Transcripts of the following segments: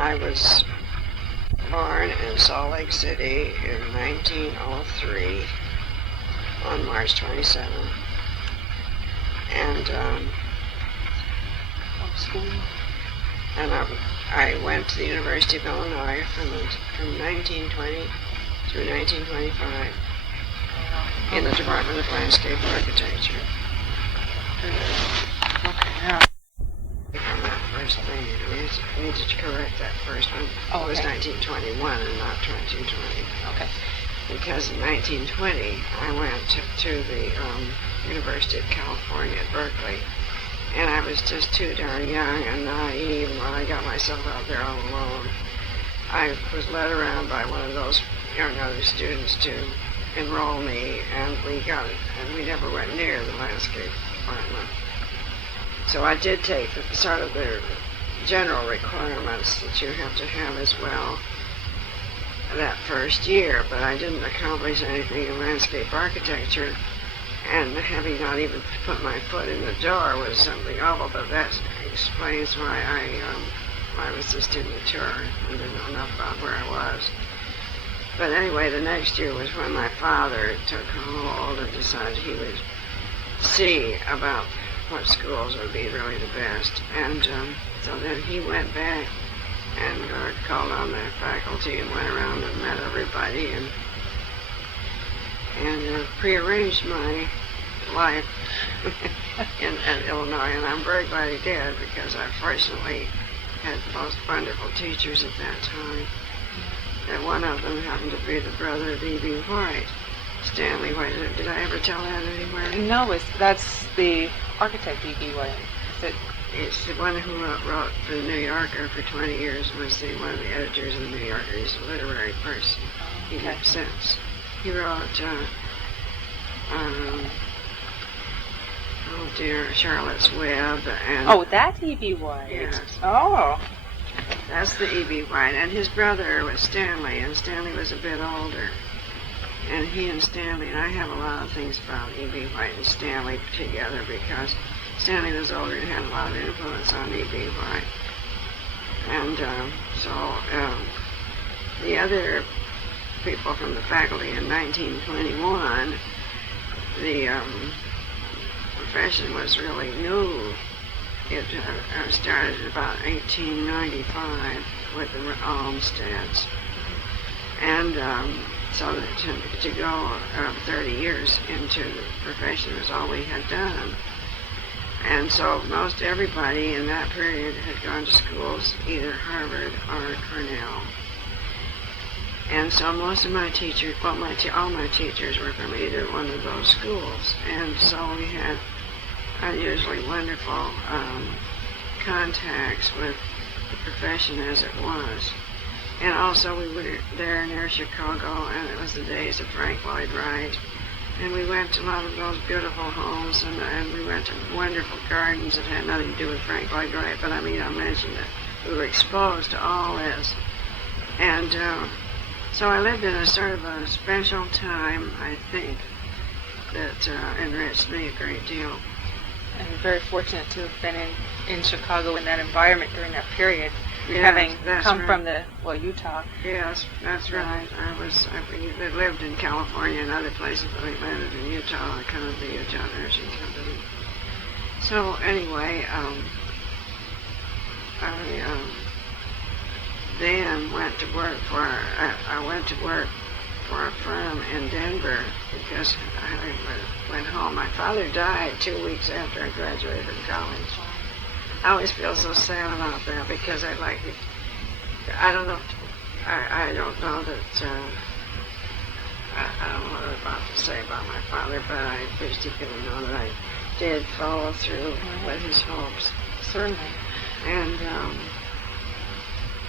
I was born in Salt Lake City in 1903 on March 27th. And I went to the University of Illinois from 1920 through 1925 in the Department of Landscape Architecture. Okay, now. On that first thing, I need to correct that first one. Oh, it was okay. 1921 and not 2020. Okay. Because in 1920, I went to the University of California at Berkeley, and I was just too darn young and naive when I got myself out there all alone. I was led around by one of those young other students to enroll me, and we never went near the landscape department. So I did take sort of the general requirements that you have to have as well that first year, but I didn't accomplish anything in landscape architecture, and having not even put my foot in the door was something awful, but that explains why I was just immature and didn't know enough about where I was. But anyway, the next year was when my father took hold and decided he would see about what schools would be really the best. And so then he went back and called on the faculty and went around and met everybody and prearranged my life in Illinois. And I'm very glad he did, because I fortunately had the most wonderful teachers at that time. And one of them happened to be the brother of E.B. White, Stanley White. Did I ever tell that anywhere? No, that's the architect E.B. White. Is it? It's the one who wrote for the New Yorker for 20 years, was one of the editors of the New Yorker. He's a literary person. He makes sense. He wrote, Charlotte's Web. And that's E.B. White. Yes. Oh. That's the E.B. White. And his brother was Stanley, and Stanley was a bit older. And he and Stanley, and I have a lot of things about E.B. White and Stanley together, because Stanley was older and had a lot of influence on E.B. White. And the other people from the faculty in 1921, the profession was really new. It started about 1895 with the Olmsteds. And so to go 30 years into the profession was all we had done. And so most everybody in that period had gone to schools, either Harvard or Cornell. And so most of my teachers, all my teachers were from either one of those schools. And so we had unusually wonderful contacts with the profession as it was. And also we were there near Chicago, and it was the days of Frank Lloyd Wright. And we went to a lot of those beautiful homes, and we went to wonderful gardens that had nothing to do with Frank Lloyd Wright, but I mean, I mentioned that we were exposed to all this. And so I lived in a sort of a special time, I think, that enriched me a great deal. And very fortunate to have been in Chicago in that environment during that period. Yes, having come right. from Utah. Yes, that's right. I lived in California and other places, but I landed in Utah. I kind of the Utah Nursing Company. So anyway, I then went to work for a firm in Denver, because I went home. My father died 2 weeks after I graduated from college. I always feel so sad about that, because I don't know I don't know what I'm about to say about my father, but I wish he could have known that I did follow through with his hopes. Certainly. And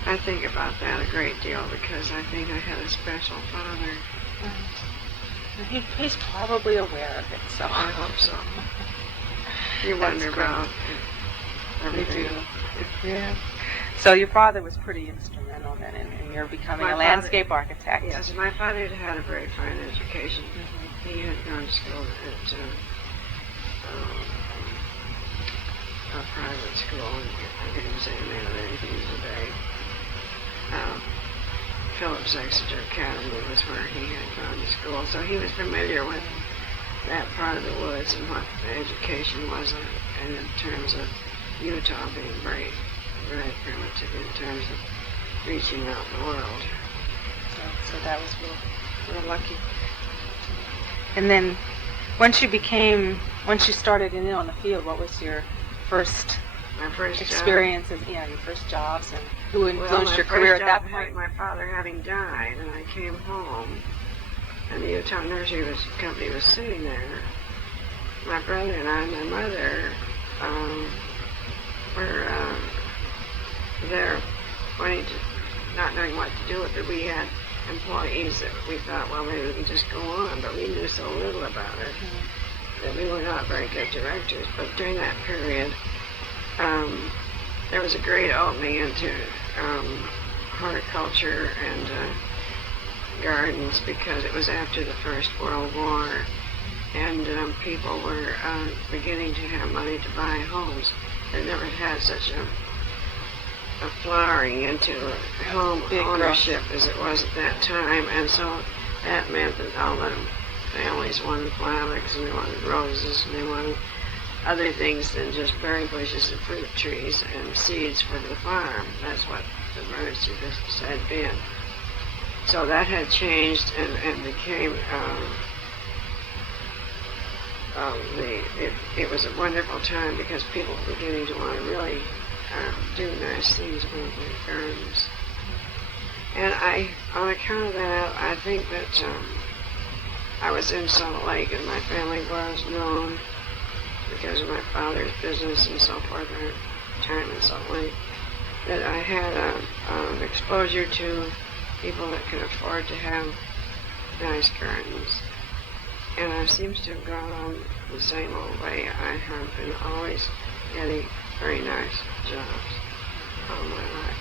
I think about that a great deal, because I think I had a special father. He's probably aware of it, so. I hope so. You wonder about everything. Yeah. So your father was pretty instrumental then in your becoming a landscape architect. Yes, my father had a very fine education. He had gone to school at a private school, and I didn't say the name of anything today. Phillips Exeter Academy was where he had gone to school. So he was familiar with that part of the woods and what the education was, and in terms of Utah being very, very primitive in terms of reaching out in the world. So that was real lucky. And then once you started in on the field, what was your first experiences? Yeah, your first jobs, and who influenced your career at that point? My father having died, and I came home, and the Utah Nursery Company was sitting there. My brother and I and my mother were there, not knowing what to do with it. We had employees that we thought, well, maybe we can just go on, but we knew so little about it that we were not very good directors. But during that period, there was a great opening into horticulture and gardens, because it was after the First World War, and people were beginning to have money to buy homes. They never had such a flowering into home ownership as it was at that time, and so that meant that all the families wanted flowers, and they wanted roses, and they wanted other things than just berry bushes and fruit trees and seeds for the farm. That's what the emergency business had been. So that had changed and became it was a wonderful time, because people were beginning to want to really do nice things with their gardens. And on account of that, I think that I was in Salt Lake, and my family was known because of my father's business and so forth, our time in Salt Lake, that I had exposure to people that could afford to have nice gardens. And I seem to have gone on the same old way. I have been always getting very nice jobs all my life.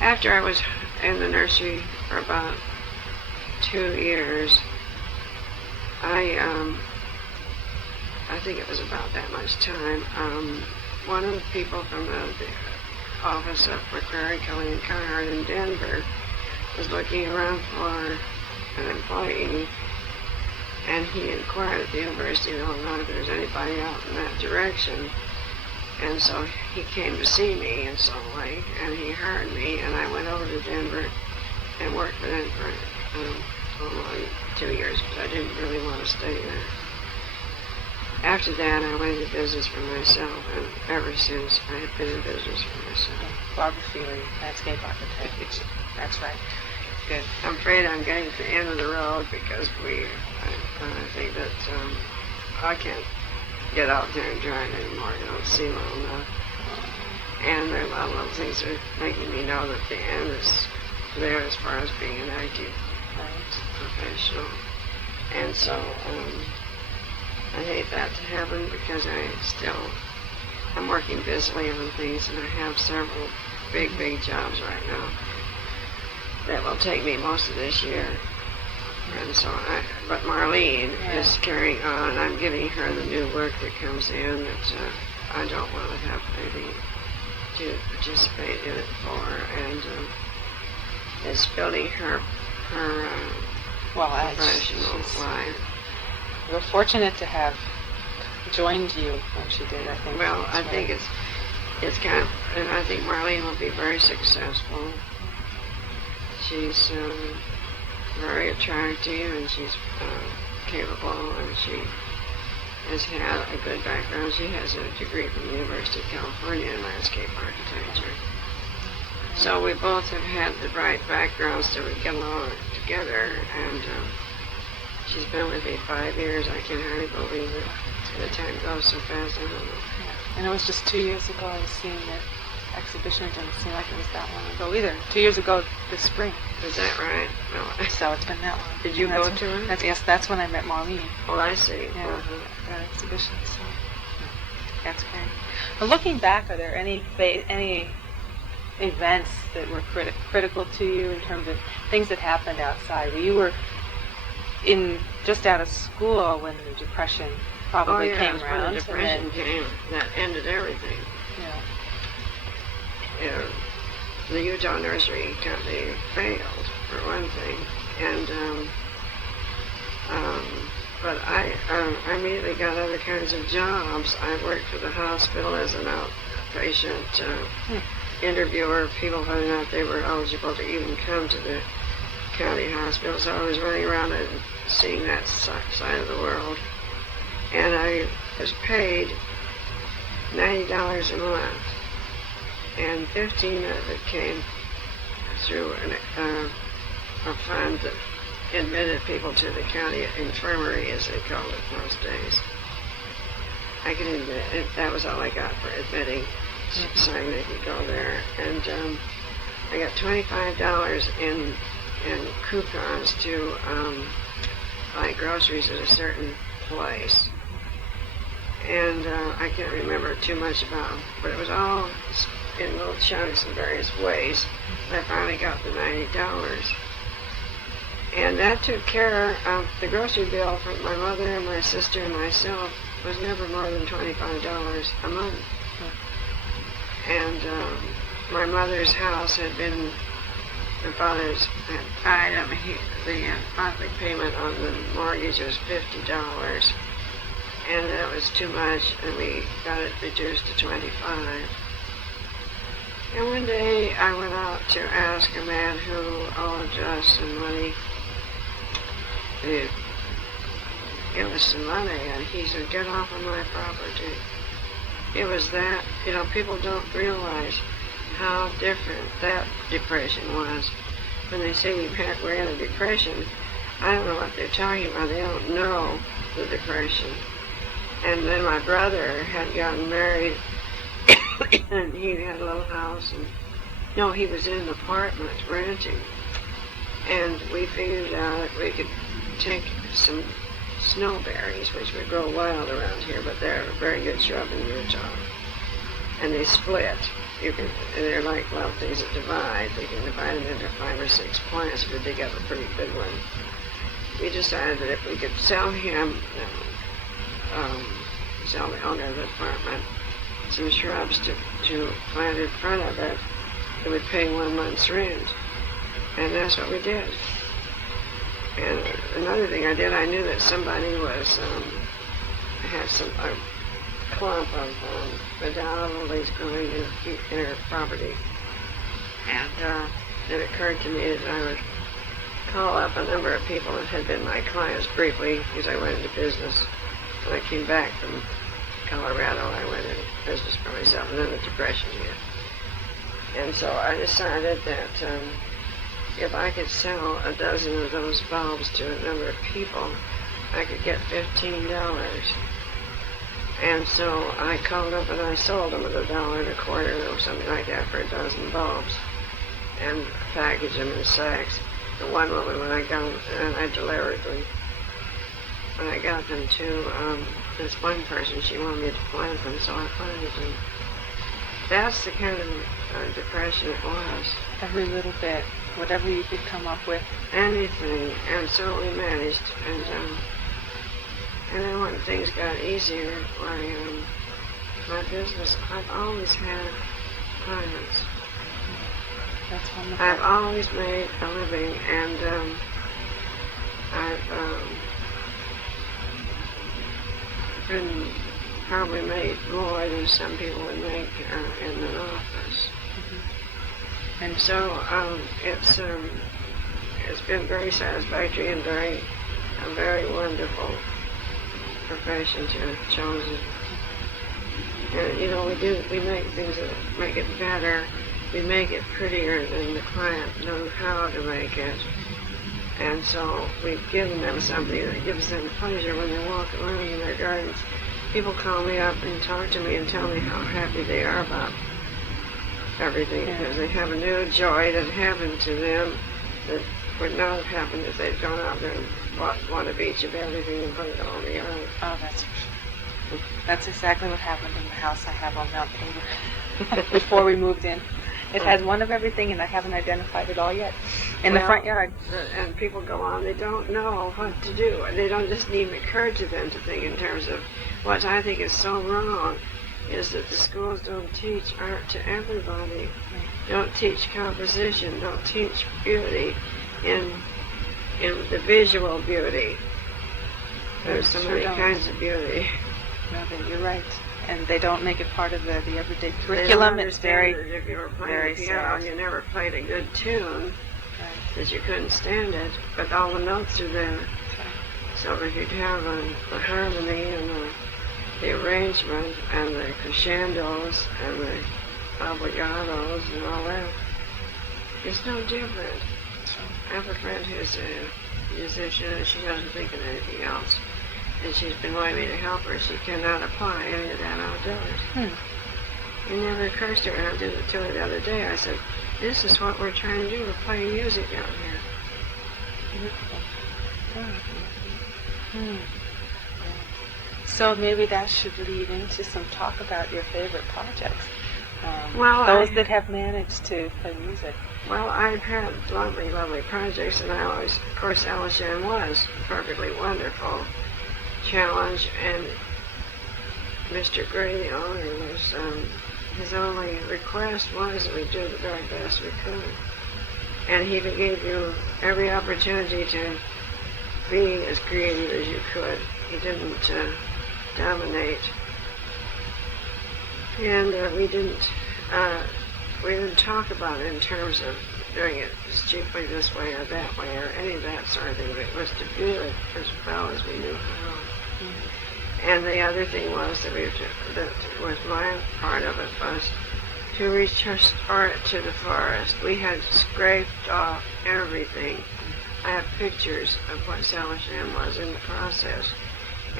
After I was in the nursery for about 2 years, I think it was about that much time, one of the people from the office of McCrary, Kelly and Carhart in Denver was looking around for an employee, and he inquired at the University of Illinois if there was anybody out in that direction. And so he came to see me in Salt Lake, and he hired me, and I went over to Denver and worked for them for 2 years, because I didn't really want to stay there. After that, I went into business for myself, and ever since, I have been in business for myself. Barbara Feahley, landscape architect. That's right. Good. I'm afraid I'm getting to the end of the road, because I think that I can't get out there and drive anymore. I don't see well enough. And there are a lot of little things that are making me know that the end is there as far as being an active professional. And so I hate that to happen, because I'm working busily on things, and I have several big jobs right now that will take me most of this year. And so but Marlene is carrying on. I'm giving her the new work that comes in that I don't want to have anything to participate in it for, and it's building her professional life. We're fortunate to have joined you when she did, I think. Well, I think it's kind of, and I think Marlene will be very successful. She's very attractive, and she's capable, and she has had a good background. She has a degree from the University of California in landscape architecture. So we both have had the right backgrounds so we get along together, and she's been with me 5 years. I can hardly believe it. The time goes so fast, I don't know. And it was just 2 years ago I was seeing the exhibition. It didn't seem like it was that long ago either. 2 years ago this spring. Is that right? No. So it's been that long. Did you go to it? Yes, that's when I met Marlene. Oh, I see. Yeah, that exhibition. So that's great. But looking back, are there any events that were critical to you in terms of things that happened outside? You were just out of school when the Depression probably came around. When the Depression came, that ended everything. Yeah. the Utah Nursery Company failed, for one thing, and but I immediately got other kinds of jobs. I worked for the hospital as an outpatient interviewer, people whether or not they were eligible to even come to the county hospital. So I was running around and seeing that side of the world. And I was paid $90 a month. And 15 of it came through a fund that admitted people to the county infirmary, as they called it those days. I could admit it, that was all I got for admitting, saying they could go there. And I got $25 in coupons to buy groceries at a certain place. And I can't remember too much about them, but it was all in little chunks in various ways. I finally got the $90. And that took care of the grocery bill for my mother and my sister and myself. Was never more than $25 a month. And my mother's house had been, my father's had died. The monthly payment on the mortgage was $50. And that was too much, and we got it reduced to $25. And one day I went out to ask a man who owed us some money to give us some money, and he said, "Get off of my property." It was that, people don't realize how different that depression was. When they say we're in a depression, I don't know what they're talking about. They don't know the depression. And then my brother had gotten married, and he had a little house, and he was in an apartment renting. And we figured out that we could take some snowberries, which would grow wild around here, but they're a very good shrub in Utah. And they split. They're like things that divide. They can divide them into 5 or 6 plants if you dig up a pretty big one. We decided that if we could sell him, sell the owner of the apartment, some shrubs to plant in front of it, it would pay 1 month's rent. And that's what we did. And another thing I did, I knew that somebody had a clump of Madonna lilies growing in her property. And it occurred to me that I would call up a number of people that had been my clients briefly, because I went into business. When I came back from Colorado, I went into business for myself, and then the depression hit. And so I decided that if I could sell a dozen of those bulbs to a number of people, I could get $15. And so I called up and I sold them at $1.25 or something like that for a dozen bulbs, and packaged them in sacks. The one woman, when I got them, and I delivered them, when I got them to this one person, she wanted me to plant them, so I planted them. That's the kind of depression it was. Every little bit, whatever you could come up with. Anything, and so we managed. And then when things got easier, my business, I've always had clients. That's wonderful. I've always made a living, and I've probably made more than some people would make in an office. Mm-hmm. And so it's been very satisfactory and a very wonderful profession to have chosen. And we make things that make it better. We make it prettier than the client knows how to make it. And so we've given them something that gives them pleasure when they walk around in their gardens. People call me up and talk to me and tell me how happy they are about everything, because they have a new joy that happened to them that would not have happened if they'd gone out there and bought one of each of everything and put it all in the yard. Oh, that's for sure. That's exactly what happened in the house I have on Mount Tabor before we moved in. It has one of everything, and I haven't identified it all yet in the front yard. And people go on, they don't know what to do. They don't just even occur to them to think in terms of what I think is so wrong. is that the schools don't teach art to everybody. Don't teach composition. Don't teach beauty in the visual beauty. There's so many kinds of beauty. No, you're right. And they don't make it part of the everyday They curriculum. don't It's very, understand that if you were playing very the piano and sad. you never played a good tune, Right. that you couldn't stand it, but all the notes are there. That's So if you'd have the harmony and the arrangement and the crescendos and the obligatos and all that, it's no different. I have a friend who's a musician and she doesn't think of anything else. And she's been wanting me to help her. She cannot apply any of that outdoors. It never occurs to her. I did it to her the other day. I said, this is what we're trying to do. We're playing music out here. So maybe that should lead into some talk about your favorite projects. Well, those that have managed to play music. Well, I've had lovely, lovely projects, and I always, of course, Alishan was perfectly wonderful challenge, and Mr. Gray, the owner, was, his only request was that we do the very best we could. And he gave you every opportunity to be as creative as you could. He didn't dominate. And we didn't talk about it in terms of doing it as cheaply this way or that way or any of that sort of thing. It was to do it as well as we knew how. And the other thing was that that was my part of it was to restore it to the forest. We had scraped off everything. I have pictures of what Salasham was in the process.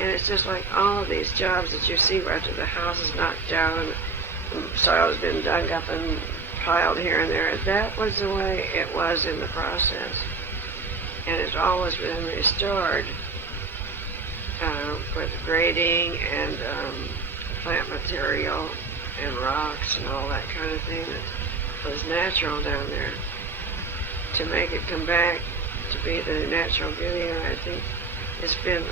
And it's just like all of these jobs that you see after the house is knocked down, soil has been dug up and piled here and there. That was the way it was in the process. And it's always been restored with grading and plant material and rocks and all that kind of thing that was natural down there. To make it come back to be the natural beauty, I think it's been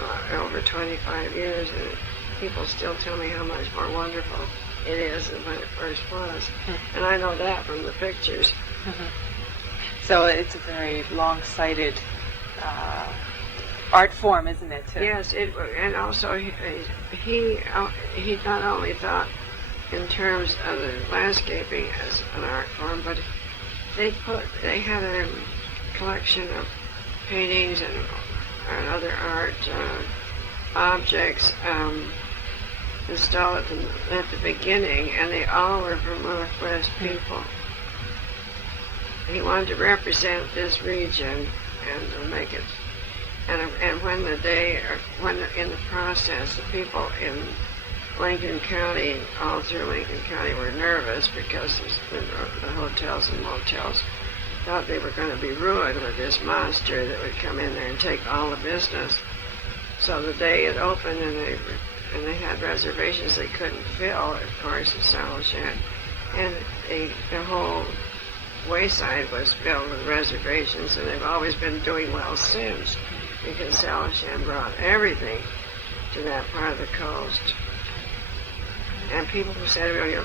over 25 years, and people still tell me how much more wonderful it is than when it first was. And I know that from the pictures. So it's a very long-sighted art form, isn't it? Yes, and also he not only thought in terms of the landscaping as an art form, but they had a collection of paintings and other art objects installed at the beginning, and they all were from Northwest people. He wanted to represent this region and to make it. And when in the process, the people in Lincoln County, all through Lincoln County, were nervous because the hotels and motels thought they were going to be ruined with this monster that would come in there and take all the business. So the day it opened and they had reservations they couldn't fill, of course, at Salachan. And the whole wayside was filled with reservations, and they've always been doing well since, because Salachan brought everything to that part of the coast. And people who said, well, you'll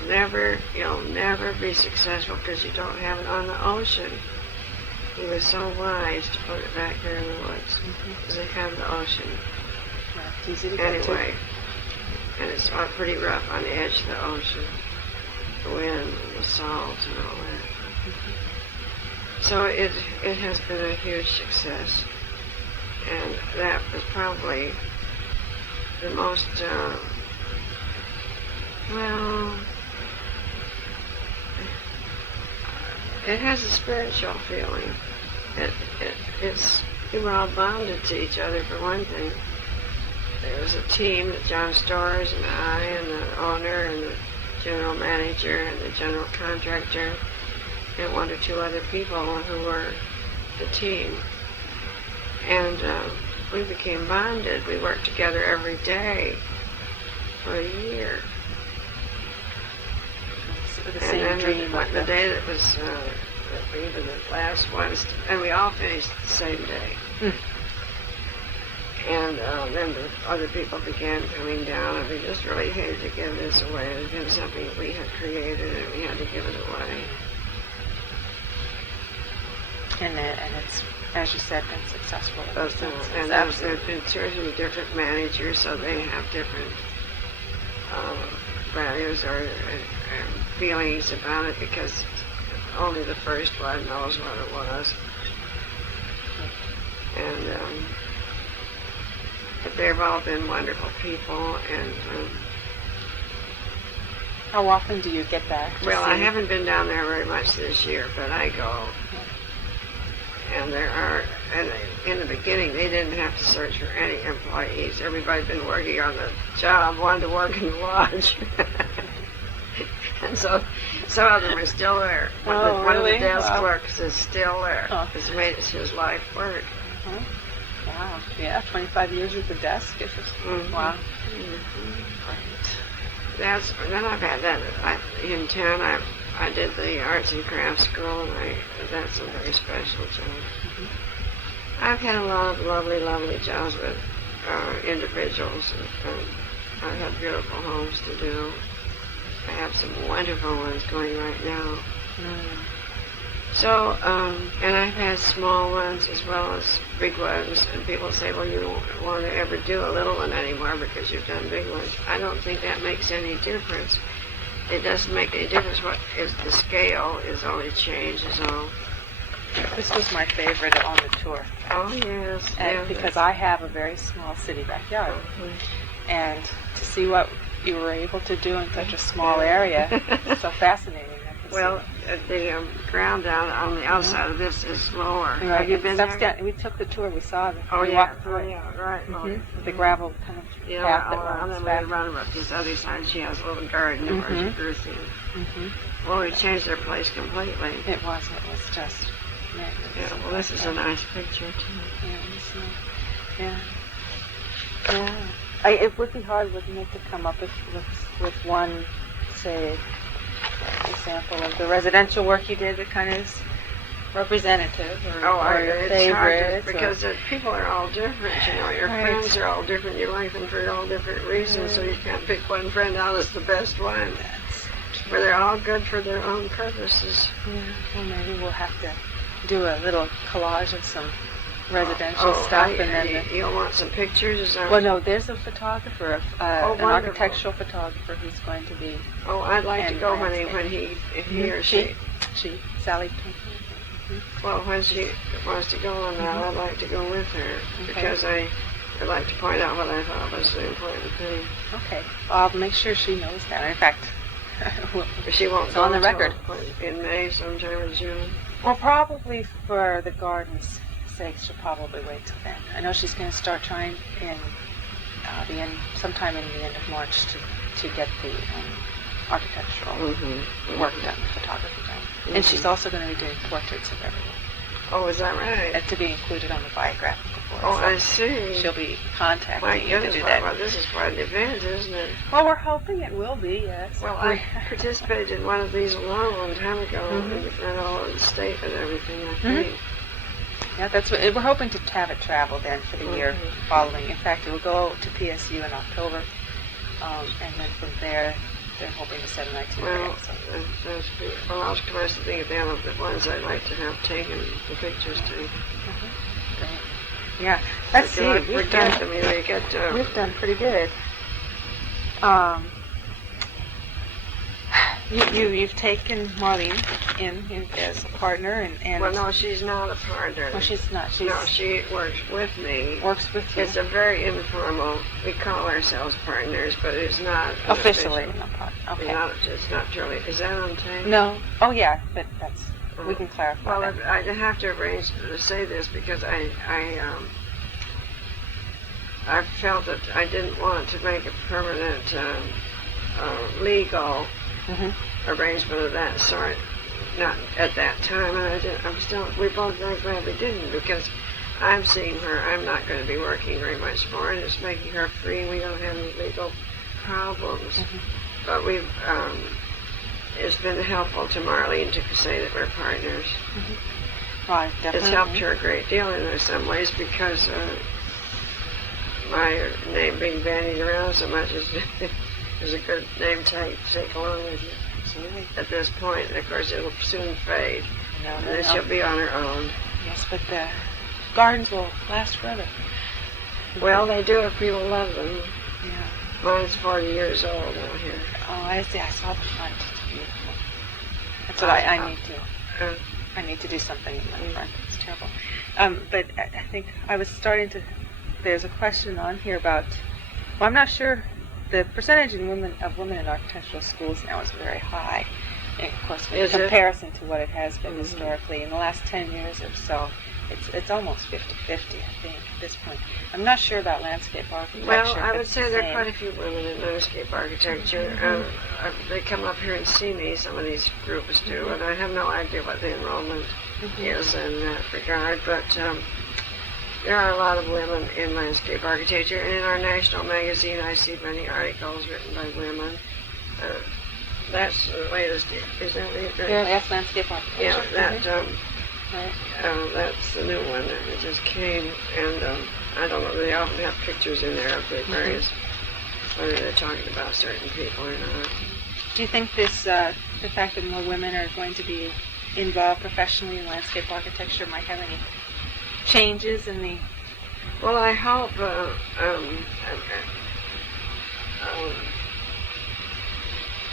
never be successful because you don't have it on the ocean. He was so wise to put it back there in the woods, because they have the ocean. It's easy to get to. Anyway, and it's pretty rough on the edge of the ocean, the wind and the salt and all that. So it has been a huge success, and that was probably the most, it has a spiritual feeling. We were all bonded to each other, for one thing. There was a team, that John Storrs and I and the owner and the general manager and the general contractor and one or two other people who were the team. And we became bonded. We worked together every day for a year. The same dream. The day that was even the last one, and we all finished the same day. And then the other people began coming down, and we just really hated to give this away. It had been something that we had created, and we had to give it away. And it's, as you said, been successful. And there have been 2 or 3 different managers, so they have different values or feelings about it, because only the first one knows what it was. And but they've all been wonderful people. And how often do you get back? Well, I haven't been down there very much this year, but I go. And there are, and in the beginning, they didn't have to search for any employees. Everybody'd been working on the job, wanted to work in the lodge. And so some of them are still there. One of the desk clerks is still there. It's made his life work. Wow. Yeah, 25 years at the desk. Wow. Then I've had that. In town, I did the arts and crafts school, and that's a very special job. I've had a lot of lovely, lovely jobs with individuals, and I've had beautiful homes to do. I have some wonderful ones going right now. So, and I've had small ones as well as big ones, and people say, well, you don't want to ever do a little one anymore because you've done big ones. I don't think that makes any difference. It doesn't make any difference. What is the scale is always changed, is all. This was my favorite on the tour. Oh, yes. Because I have a very small city backyard. And to see what you were able to do in such a small area is so fascinating. Well, the ground down on the outside of this is lower. Right. Have you been there? We took the tour. We saw it. Oh, we walked through it. Right. The gravel kind of path that runs back. Around about this other side, she has a little garden where she grew things. Well, we changed their place completely. It was just magnificent. Yeah, well, this is a nice picture, too. Yeah. It would be hard, wouldn't it, to come up with one, say, example of the residential work you did that kind of is representative or your favorite. Because people are all different, you know. Your friends are all different. You like them for all different reasons, so you can't pick one friend out as the best one. But they're all good for their own purposes. Yeah, well, maybe we'll have to do a little collage of some residential stuff, and then you'll want some pictures. Is that well, no, there's a photographer, an architectural photographer who's going to be. Oh, I'd like to go when he or she, Sally. Well, when she wants to go on that, I'd like to go with her because I'd like to point out what I thought was the important thing. Okay, well, I'll make sure she knows that. In fact, she won't it's go on the record in May, sometime in June. Well, probably for the garden's sake, she'll probably wait till then. I know she's going to start trying sometime in the end of March to get the architectural work done, photography done. And she's also going to be doing portraits of everyone. Oh, is that right? And to be included on the biographical board. Oh, so I see. She'll be contacting you to do that. Well, this is quite an event, isn't it? Well, we're hoping it will be, yes. Well, I participated in one of these a long time ago in all over the state and everything, I think. Yeah, that's what we're hoping to have it travel then for the year following. In fact, it will go to PSU in October, and then from there, they're hoping to send an itinerary. Well, that's good. Well, I was curious to think of them of the ones I'd like to have taken the pictures to. Great. Yeah, let's see. We've done pretty good. You've taken Marlene in as a partner, and well, no, she's not a partner. Well, she's not. She works with me. Works with you. It's a very informal. We call ourselves partners, but it's not officially not partner. Okay. It's not truly. Is that on tape? No. Oh yeah, but that's we can clarify. Well, that. I have to arrange to say this because I felt that I didn't want to make a permanent legal arrangement of that sort, not at that time, and we're both very glad we didn't, because I'm seeing her, I'm not going to be working very much more, and it's making her free, and we don't have any legal problems. But it's been helpful to Marlene to say that we're partners. Right, definitely. It's helped her a great deal in some ways, because my name being bandied around so much is a good name to take along with you. Absolutely. At this point, and of course, it'll soon fade. No, And then she'll be on her own. Yes, but the gardens will last forever. Well, they do if people love them. Yeah. Mine's 40 years old out here. Oh, I see. I saw the front. It's beautiful. That's what I need to. I need to do something in my front. It's terrible. But I think I was starting to. There's a question on here about. Well, I'm not sure. The percentage of women in architectural schools now is very high. And of course, in comparison to what it has been historically in the last 10 years or so, it's almost 50-50, I think, at this point. I'm not sure about landscape architecture. Well, I would say there are quite a few women in landscape architecture. They come up here and see me, some of these groups do, and I have no idea what the enrollment is in that regard, but there are a lot of women in landscape architecture, and in our national magazine I see many articles written by women. That's the latest, is that it? Yeah, that's landscape architecture. Yeah, that's the new one that just came, and I don't know, they often have pictures in there of the various, whether they're talking about certain people or not. Do you think this, the fact that more women are going to be involved professionally in landscape architecture might have any changes in the... Well, I hope,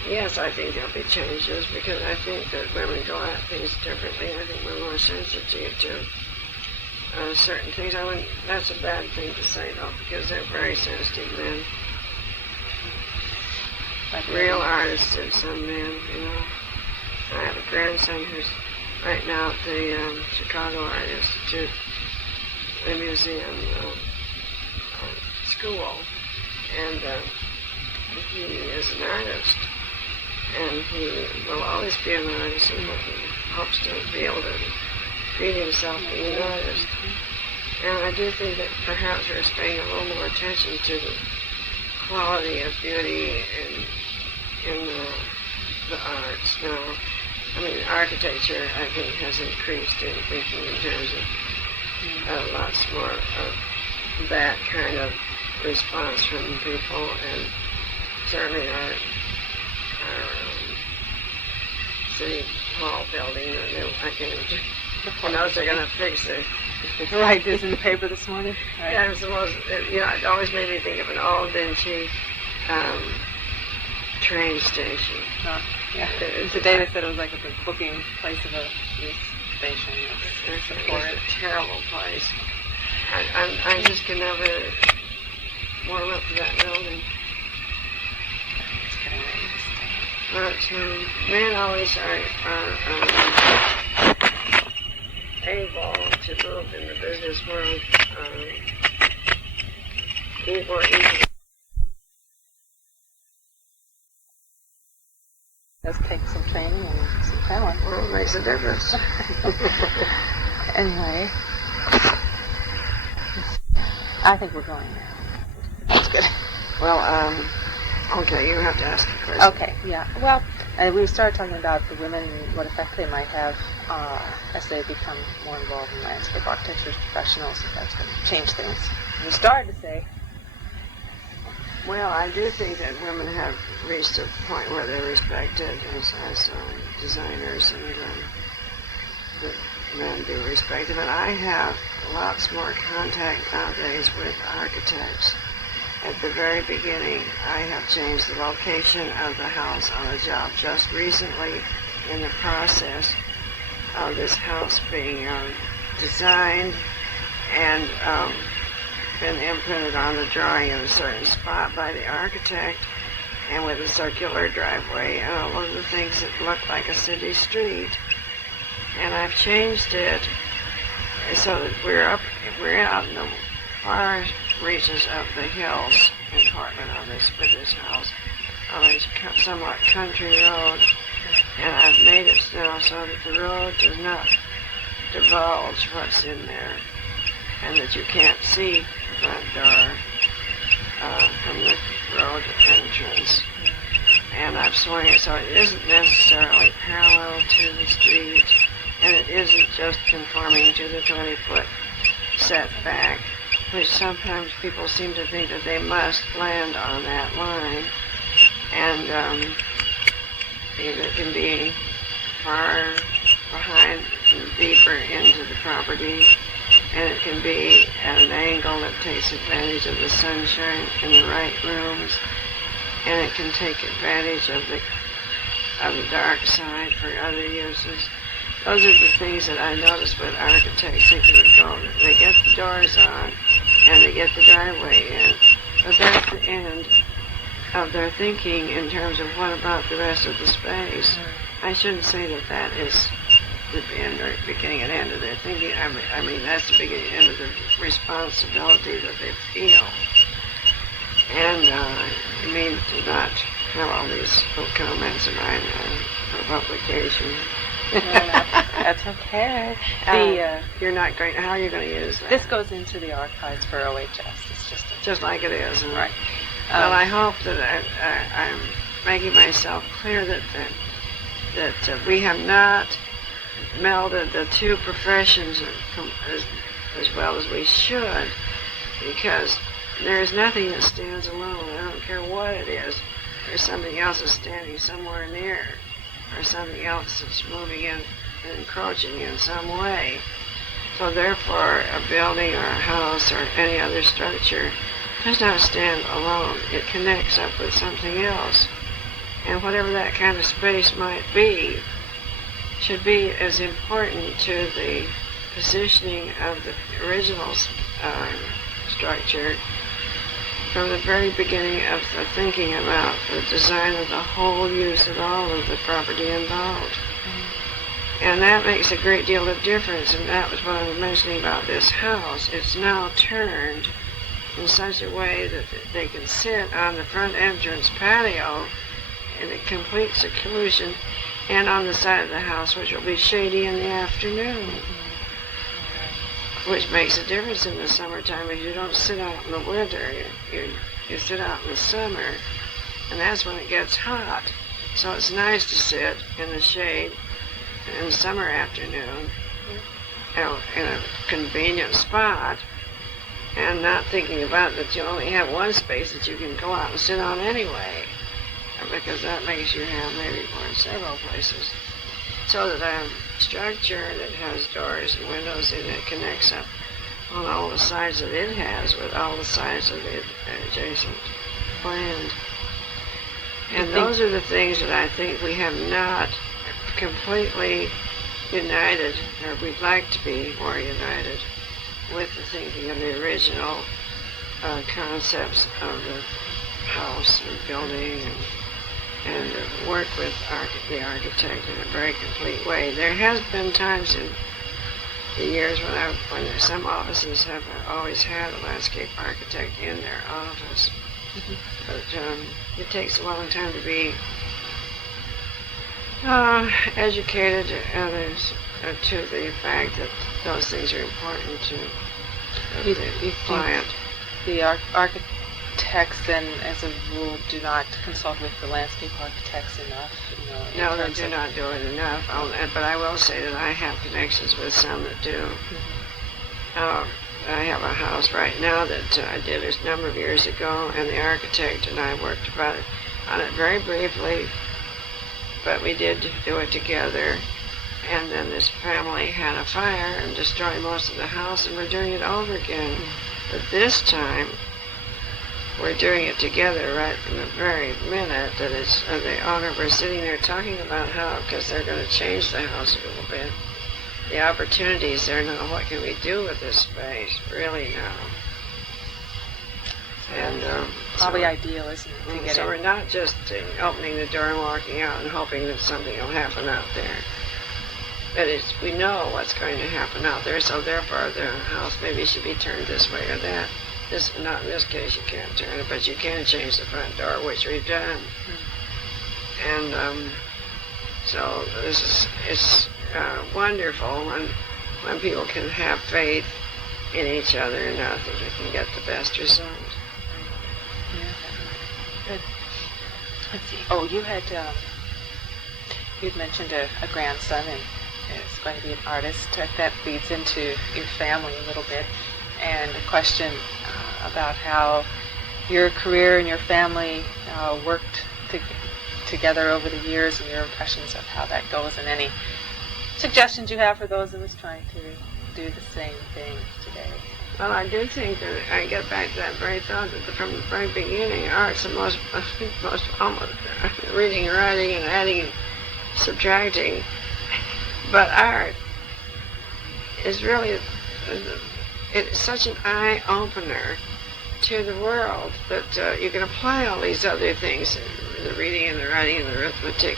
yes, I think there'll be changes because I think that women go at things differently. I think we're more sensitive to certain things. That's a bad thing to say, though, because they're very sensitive men. Real artists and some men, you know. I have a grandson who's right now at the Chicago Art Institute, the museum school, and he is an artist. And he will always be an artist and hopes to be able to feed himself being an artist. And I do think that perhaps we're paying a little more attention to the quality of beauty in the arts now. I mean, architecture, I think, has increased in thinking in terms of lots more of that kind of response from people, and certainly our city hall building, I can't even, who knows they're going to fix it. Right, it was in the paper this morning. Right. Yeah, it was the most, it always made me think of an old dingy train station. Yeah. Today they said it was like a booking place of a news station. It's a terrible place. I just can never warm up to that building. But men always are able to move in the business world more easily. It does take some training and some talent. Well, it makes a difference. Anyway, I think we're going now. That's good. Well, okay, you have to ask a question. Okay, yeah. Well, we started talking about the women and what effect they might have as they become more involved in landscape architecture as professionals, if that's going to change things. We started to say... Well, I do think that women have reached a point where they're respected as designers, and that men do respect them. And I have lots more contact nowadays with architects. At the very beginning, I have changed the location of the house on a job just recently in the process of this house being designed and been imprinted on the drawing in a certain spot by the architect, and with a circular driveway and all of the things that look like a city street. And I've changed it so that we're out in the far reaches of the hills in Portland with this house on a somewhat country road, and I've made it now so that the road does not divulge what's in there, and that you can't see the front door from the road entrance. And I've swung it so it isn't necessarily parallel to the street, and it isn't just conforming to the 20-foot setback. which sometimes people seem to think that they must land on that line, and it can be far behind and deeper into the property, and it can be at an angle that takes advantage of the sunshine in the right rooms, and it can take advantage of the dark side for other uses. Those are the things that I notice with architects. They get the doors on and they get the driveway in, but that's the end of their thinking in terms of what about the rest of the space. I shouldn't say that is the end or beginning and end of their thinking. I mean that's the beginning and end of the responsibility that they feel. And I mean to not have all these little comments of mine for publication. That's okay. You're not going. How are you going to use that? This goes into the archives for OHS. It's just like it is. Right. Well, I hope that I'm making myself clear that we have not melded the two professions as well as we should, because there is nothing that stands alone. I don't care what it is. There's something else that's standing somewhere near, or something else that's moving in and encroaching in some way. So therefore, a building or a house or any other structure does not stand alone. It connects up with something else. And whatever that kind of space might be, should be as important to the positioning of the original structure from the very beginning of the thinking about the design of the whole use of all of the property involved. And that makes a great deal of difference, and that was what I was mentioning about this house. It's now turned in such a way that they can sit on the front entrance patio in a complete seclusion and on the side of the house, which will be shady in the afternoon, which makes a difference in the summertime. If you don't sit out in the winter, you sit out in the summer, and that's when it gets hot. So it's nice to sit in the shade in the summer afternoon in a convenient spot, and not thinking about that you only have one space that you can go out and sit on anyway, because that makes you have maybe several places. So that a structure that has doors and windows in it connects up on all the sides that it has with all the sides of the adjacent land. And those are the things that I think we have not completely united, or we'd like to be more united with the thinking of the original concepts of the house and building, and work with the architect in a very complete way. There has been times in the years when some offices have always had a landscape architect in their office, but it takes a long time to be educated to the fact that those things are important to the client. The architects then, as a rule, do not consult with the landscape architects enough. No, they do not do it enough. But I will say that I have connections with some that do. I have a house right now that I did a number of years ago, and the architect and I worked on it very briefly, but we did do it together. And then this family had a fire and destroyed most of the house, and we're doing it over again. But this time, we're doing it together right from the very minute that it's the owner. We're sitting there talking about how, because they're going to change the house a little bit, the opportunities there now. What can we do with this space, really now? And probably ideal, isn't it? To get so we're not just opening the door and walking out and hoping that something will happen out there. But we know what's going to happen out there, so therefore the house maybe should be turned this way or that. Not in this case, you can't turn it, but you can change the front door, which we've done. And so it's wonderful when people can have faith in each other and know that they can get the best result. Good. Let's see. Oh, you'd mentioned a grandson, and is going to be an artist. That feeds into your family a little bit. and a question about how your career and your family worked together over the years, and your impressions of how that goes, and any suggestions you have for those of us trying to do the same things today. Well, I do think that I get back to that very thought that from the very beginning, art's the most almost reading and writing and adding and subtracting. But art is really, it's such an eye-opener to the world that you can apply all these other things, the reading and the writing and the arithmetic.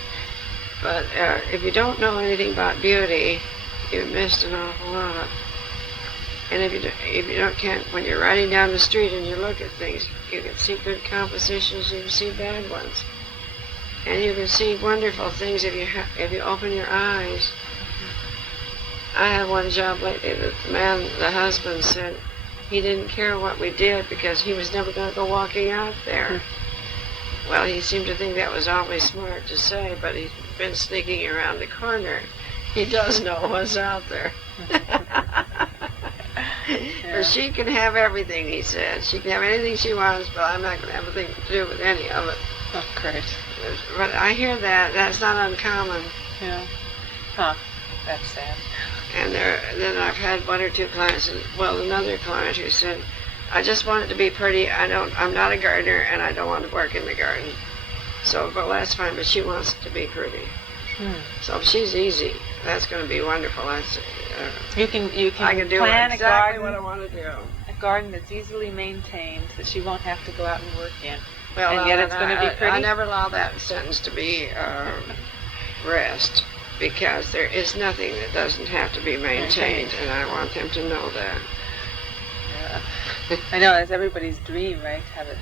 But if you don't know anything about beauty, you've missed an awful lot. And if you can't, when you're riding down the street and you look at things, you can see good compositions, you can see bad ones, and you can see wonderful things if you open your eyes. I had one job lately that the husband said he didn't care what we did because he was never going to go walking out there. Well, he seemed to think that was awfully smart to say, but he's been sneaking around the corner. He does know what's out there. But she can have everything, he said. She can have anything she wants, but I'm not going to have a thing to do with any of it. Oh, great. But I hear that. That's not uncommon. Yeah. Huh. That's sad. And then I've had one or two clients, another client who said, I just want it to be pretty. I'm not a gardener, and I don't want to work in the garden. So, but that's fine, but she wants it to be pretty. So if she's easy, that's going to be wonderful. That's you can I can do plan exactly a garden, what I want to do. A garden that's easily maintained that she won't have to go out and work in. Well, and yet it's going to be pretty. I never allow that sentence to be rest, because there is nothing that doesn't have to be maintained, and I want them to know that. Yeah. I know, it's everybody's dream, right? Have it.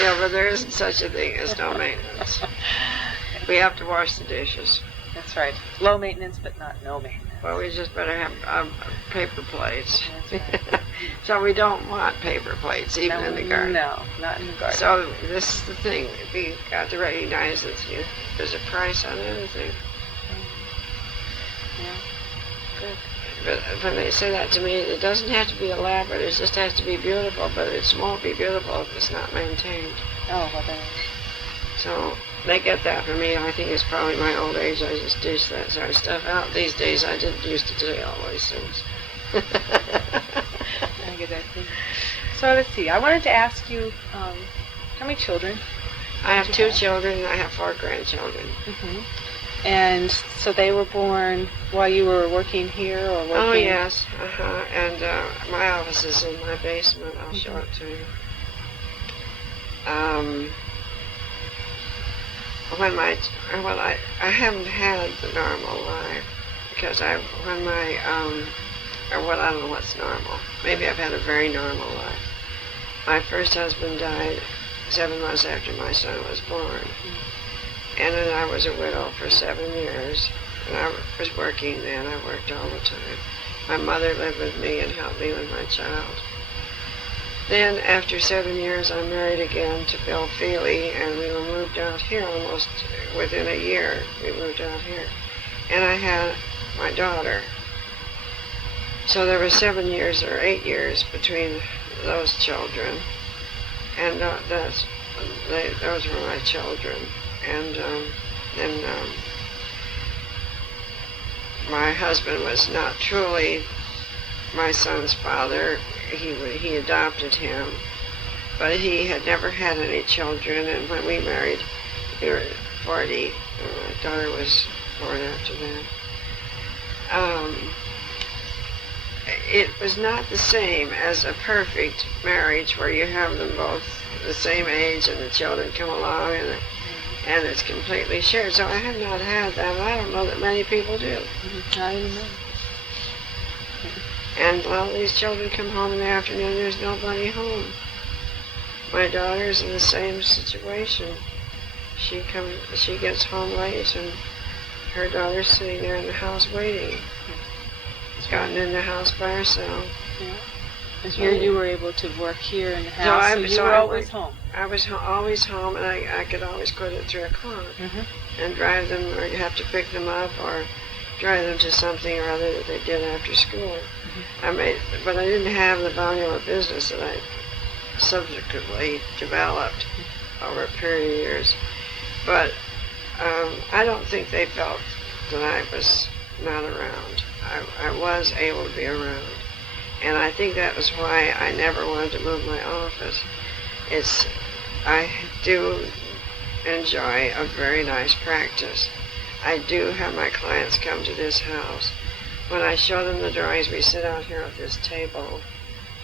Yeah, but there isn't such a thing as no maintenance. We have to wash the dishes. That's right. Low maintenance, but not no maintenance. Well, we just better have paper plates. That's right. So we don't want paper plates, even in the garden. No, not in the garden. So this is the thing. We got to recognize that there's a price on everything. Yeah. Good. But when they say that to me, it doesn't have to be elaborate. It just has to be beautiful. But it won't be beautiful if it's not maintained. Oh, well then. So they get that from me. I think it's probably my old age. I just dish that sort of stuff out. These days, I didn't used to say all these things. I get that thing. So let's see. I wanted to ask you, how many children? I have 2 children, and I have 4 grandchildren. Mm-hmm. And so they were born while you were working here, or working? Oh yes, and my office is in my basement. I'll show it to you. I haven't had the normal life because I don't know what's normal. Maybe I've had a very normal life. My first husband died 7 months after my son was born. And then I was a widow for 7 years, and I was working then. I worked all the time. My mother lived with me and helped me with my child. Then, after 7 years, I married again to Bill Feahley, and we were moved out here almost within a year. We moved out here. And I had my daughter. So there were 7 years or 8 years between those children. And those were my children. And then my husband was not truly my son's father. He adopted him, but he had never had any children. And when we married, we were 40. And my daughter was born after that. It was not the same as a perfect marriage where you have them both the same age and the children come along and it's completely shared. So I have not had that. I don't know that many people do. I don't know. And while these children come home in the afternoon, there's nobody home. My daughter's in the same situation. She gets home late, and her daughter's sitting there in the house waiting. She's gotten in the house by herself. Yeah. And here you were able to work here in the house, so you were always home. I was always home, and I could always go at 3 o'clock and drive them, or you have to pick them up, or drive them to something or other that they did after school. But I didn't have the volume of business that I subsequently developed over a period of years. But I don't think they felt that I was not around. I was able to be around. And I think that was why I never wanted to move my office. I do enjoy a very nice practice. I do have my clients come to this house. When I show them the drawings, we sit out here at this table,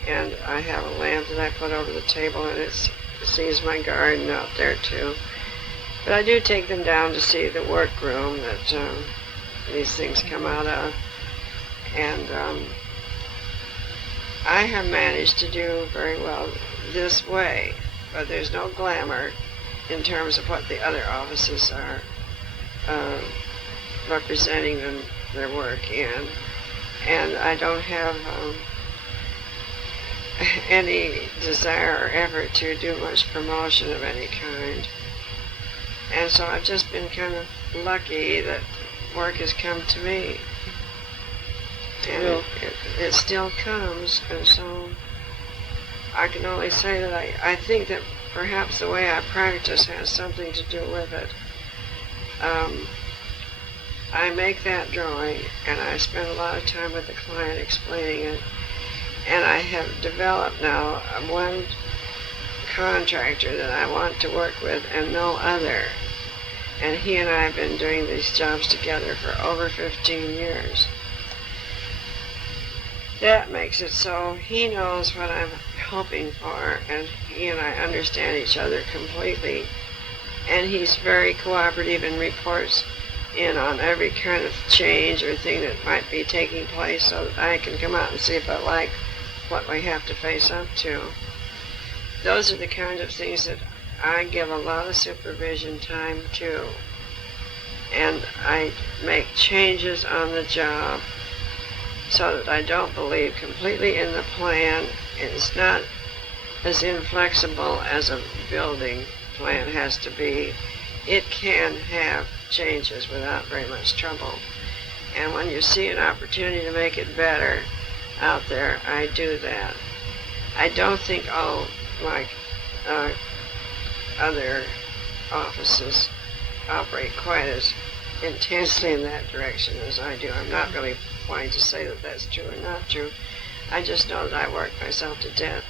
and I have a lamp that I put over the table, and it sees my garden out there too. But I do take them down to see the workroom that these things come out of. And I have managed to do very well this way, but there's no glamour in terms of what the other offices are representing their work in. And I don't have any desire or effort to do much promotion of any kind. And so I've just been kind of lucky that work has come to me. And it still comes, and so I can only say that I think that perhaps the way I practice has something to do with it. I make that drawing, and I spend a lot of time with the client explaining it, and I have developed now one contractor that I want to work with and no other. And he and I have been doing these jobs together for over 15 years. That makes it so he knows what I'm hoping for, and he and I understand each other completely. And he's very cooperative and reports in on every kind of change or thing that might be taking place, so that I can come out and see if I like what we have to face up to. Those are the kind of things that I give a lot of supervision time to. And I make changes on the job so that I don't believe completely in the plan. It's not as inflexible as a building plan has to be. It can have changes without very much trouble. And when you see an opportunity to make it better out there, I do that. I don't think like other offices operate quite as intensely in that direction as I do. I'm not really wanting to say that that's true or not true. I just know that I work myself to death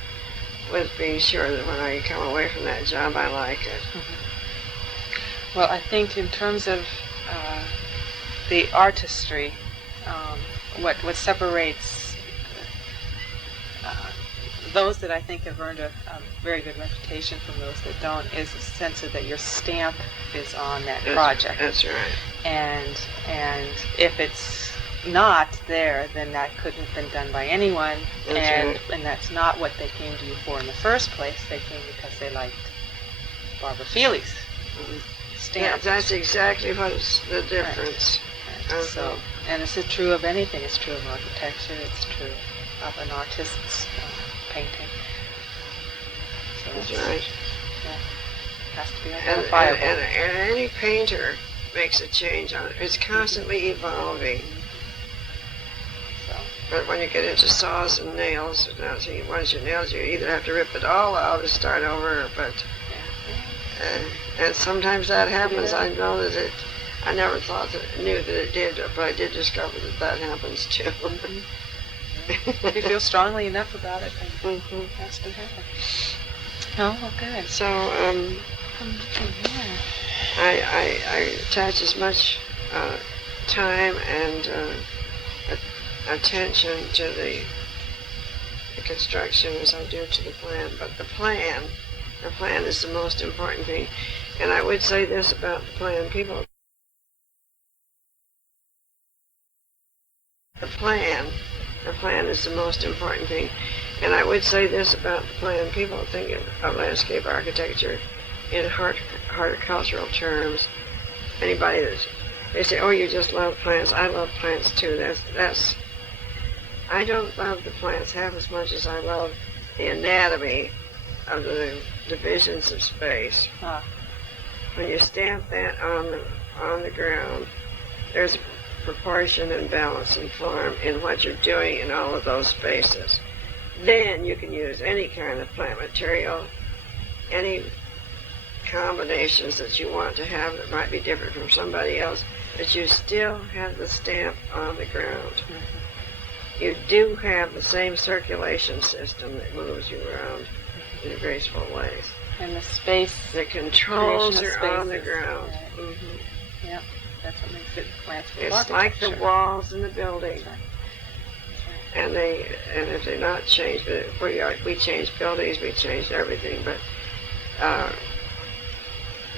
with being sure that when I come away from that job, I like it. Mm-hmm. Well, I think in terms of the artistry, what separates those that I think have earned a very good reputation from those that don't is the sense of that your stamp is on that project. That's right. And if it's not there, then that couldn't have been done by anyone. That's right. And that's not what they came to you for in the first place. They came because they liked Barbara Feahley's stamp. Yeah, that's exactly what's the difference. Right. So, and it's true of anything. It's true of architecture. It's true of an artist's painting. So that's right. Yeah, it has to be identifiable. And any painter makes a change on it. It's constantly evolving. So. But when you get into saws and nails, once your nails, you either have to rip it all out or start over. But and sometimes that happens. I know that I never knew that it did, but I did discover that happens too. Mm-hmm. If you feel strongly enough about it, then mm-hmm. it has to happen. Oh, well, good. So I attach as much time and attention to the construction as I do to the plan. But the plan is the most important thing. And I would say this about the plan: the plan is the most important thing. And I would say this about the plan: people think of landscape architecture in horticultural terms. Anybody they say, "Oh, you just love plants." I love plants too. I don't love the plants half as much as I love the anatomy of the divisions of space. When you stamp that on the ground, there's proportion and balance and form in what you're doing in all of those spaces. Then you can use any kind of plant material, any combinations that you want to have that might be different from somebody else, but you still have the stamp on the ground. Mm-hmm. You do have the same circulation system that moves you around in graceful ways. And the space. The controls are on the ground. Right. Mm-hmm. Yep, that's what makes it plants. It's like the walls in the building. That's right. And if they're not changed, but we changed buildings, we changed everything, but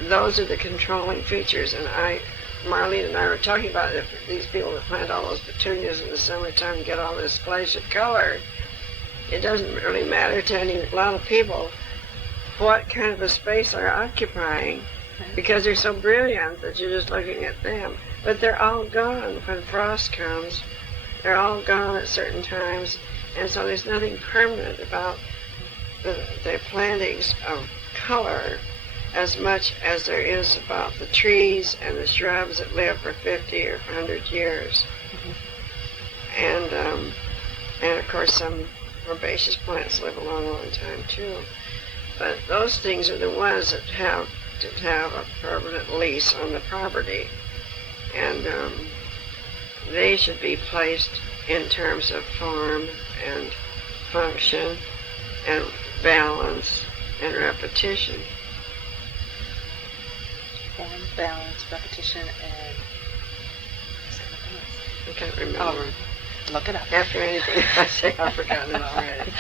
those are the controlling features. And Marlene and I were talking about if these people that plant all those petunias in the summertime and get all this splash of color, it doesn't really matter to a lot of people what kind of a space they're occupying, because they're so brilliant that you're just looking at them. But they're all gone when frost comes. They're all gone at certain times, and so there's nothing permanent about the plantings of color as much as there is about the trees and the shrubs that live for 50 or 100 years. Mm-hmm. And of course some herbaceous plants live a long, long time too. But those things are the ones that have to have a permanent lease on the property. And they should be placed in terms of form and function and balance and repetition. Form, balance, repetition, and I can't remember. Oh, look it up. After anything I say, I've forgotten it already.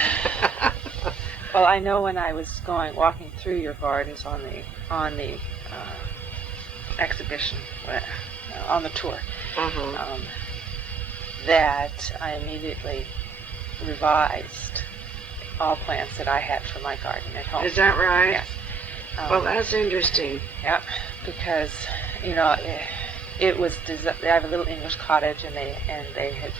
Well, I know when I was walking through your gardens on the exhibition, on the tour, that I immediately revised all plants that I had for my garden at home. Is that right? Yes. Well, that's interesting. Yeah, because it was. I have a little English cottage, and they had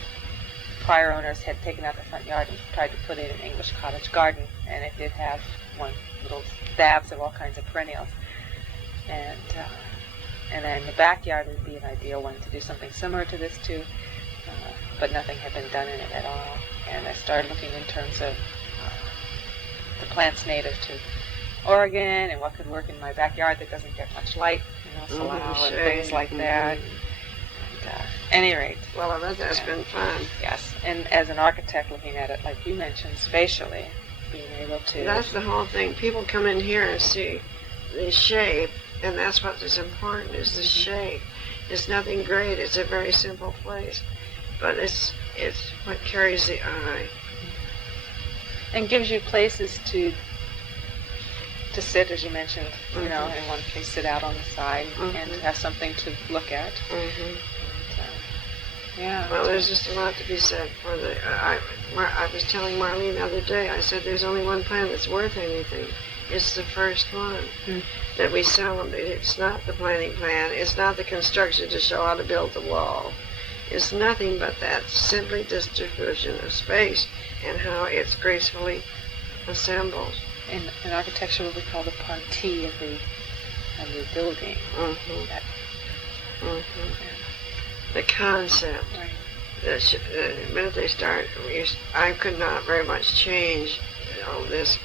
prior owners had taken out the front yard and tried to put in an English cottage garden, and it did have one little dabs of all kinds of perennials, and then the backyard would be an ideal one to do something similar to this too, but nothing had been done in it at all. And I started looking in terms of the plants native to Oregon and what could work in my backyard that doesn't get much light, salal and things like that. And, at any rate. Well, that's been fun. Yes, and as an architect looking at it, like you mentioned, spatially, being able to... That's the whole thing. People come in here and see the shape, and that's what is important, is the shape. It's nothing great. It's a very simple place, but it's what carries the eye. And gives you places to sit, as you mentioned, in one case sit out on the side and have something to look at. And, yeah. Well, there's just a lot to be said for the... I was telling Marlene the other day, I said there's only one plant that's worth anything. It's the first one that we sell them. It's not the planting plan. It's not the construction to show how to build the wall. It's nothing but that simply distribution of space and how it's gracefully assembled. In architecture, what we call the pointille of the building. The concept. Right. The minute they start, I could not very much change this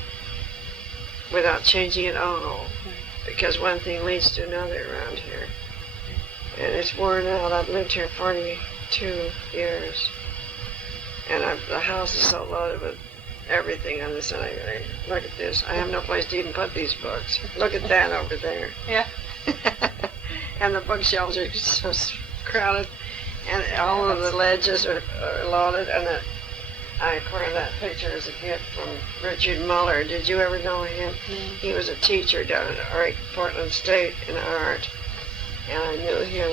without changing it all, because one thing leads to another around here. And it's worn out. I've lived here 42 years, and the house is so loaded with everything on this. And I look at this. I have no place to even put these books. Look at that over there. Yeah. And the bookshelves are so crowded, and all of the ledges are loaded. And I acquired that picture as a gift from Richard Muller. Did you ever know him? He was a teacher down at Portland State in art, and I knew him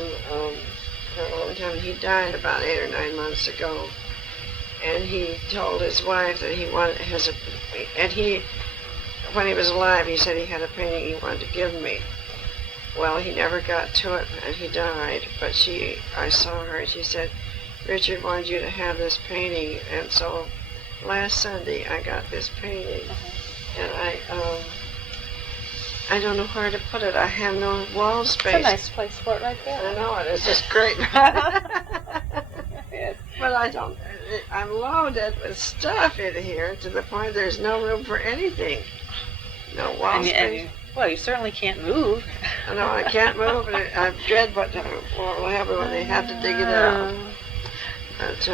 for a long time. He died about 8 or 9 months ago, and he told his wife that he wanted when he was alive, he said he had a painting he wanted to give me. Well, he never got to it, and he died. But I saw her, and she said, Richard wanted you to have this painting, and so last Sunday I got this painting, and I don't know where to put it. I have no wall space. It's a nice place for it right there. I know it. It's just great. But I don't. I'm loaded with stuff in here to the point there's no room for anything. No wall space. Well, you certainly can't move. No, I can't move, and I dread what will happen when they have to dig it out. But,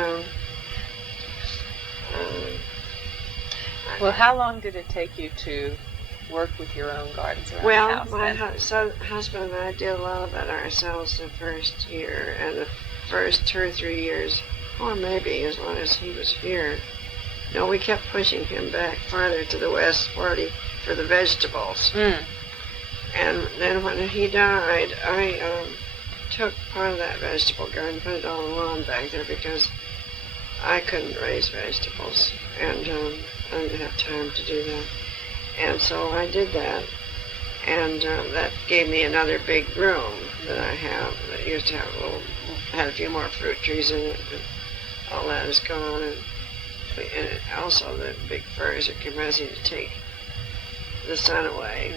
well, how long did it take you to work with your own gardens around the house? Well, my husband and I did a lot of it ourselves the first year, and the first 2 or 3 years, or maybe as long as he was here. No, we kept pushing him back farther to the west for the vegetables. And then when he died, I took part of that vegetable garden, put it on the lawn back there because I couldn't raise vegetables, and I didn't have time to do that. And so I did that, and that gave me another big room that I have that used to have had a few more fruit trees in it, but all that is gone, and also the big firs are commencing to take the sun away.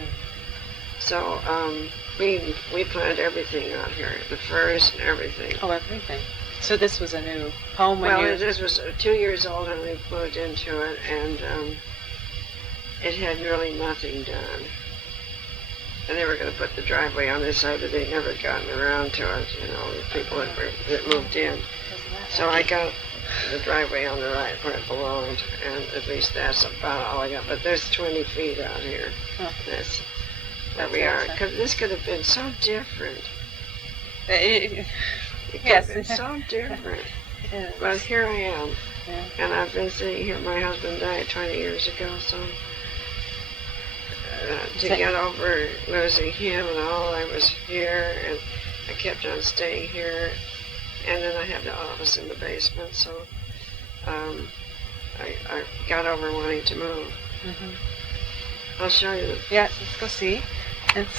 So we planted everything out here, the firs and everything. Oh, everything. So this was a new home when this was 2 years old when we moved into it, and it had really nothing done. And they were going to put the driveway on this side, but they'd never gotten around to it, the people that moved in. So I got the driveway on the right where it belonged, and at least that's about all I got. But there's 20 feet out here. That's where we are. Because this could have been so different. It could have been so different. But here I am. Yeah. And I've been sitting here. My husband died 20 years ago, so to get over losing him and all, I was here, and I kept on staying here. And then I have the office in the basement, so I got over wanting to move. I'll show you. Yeah, let's go see. It's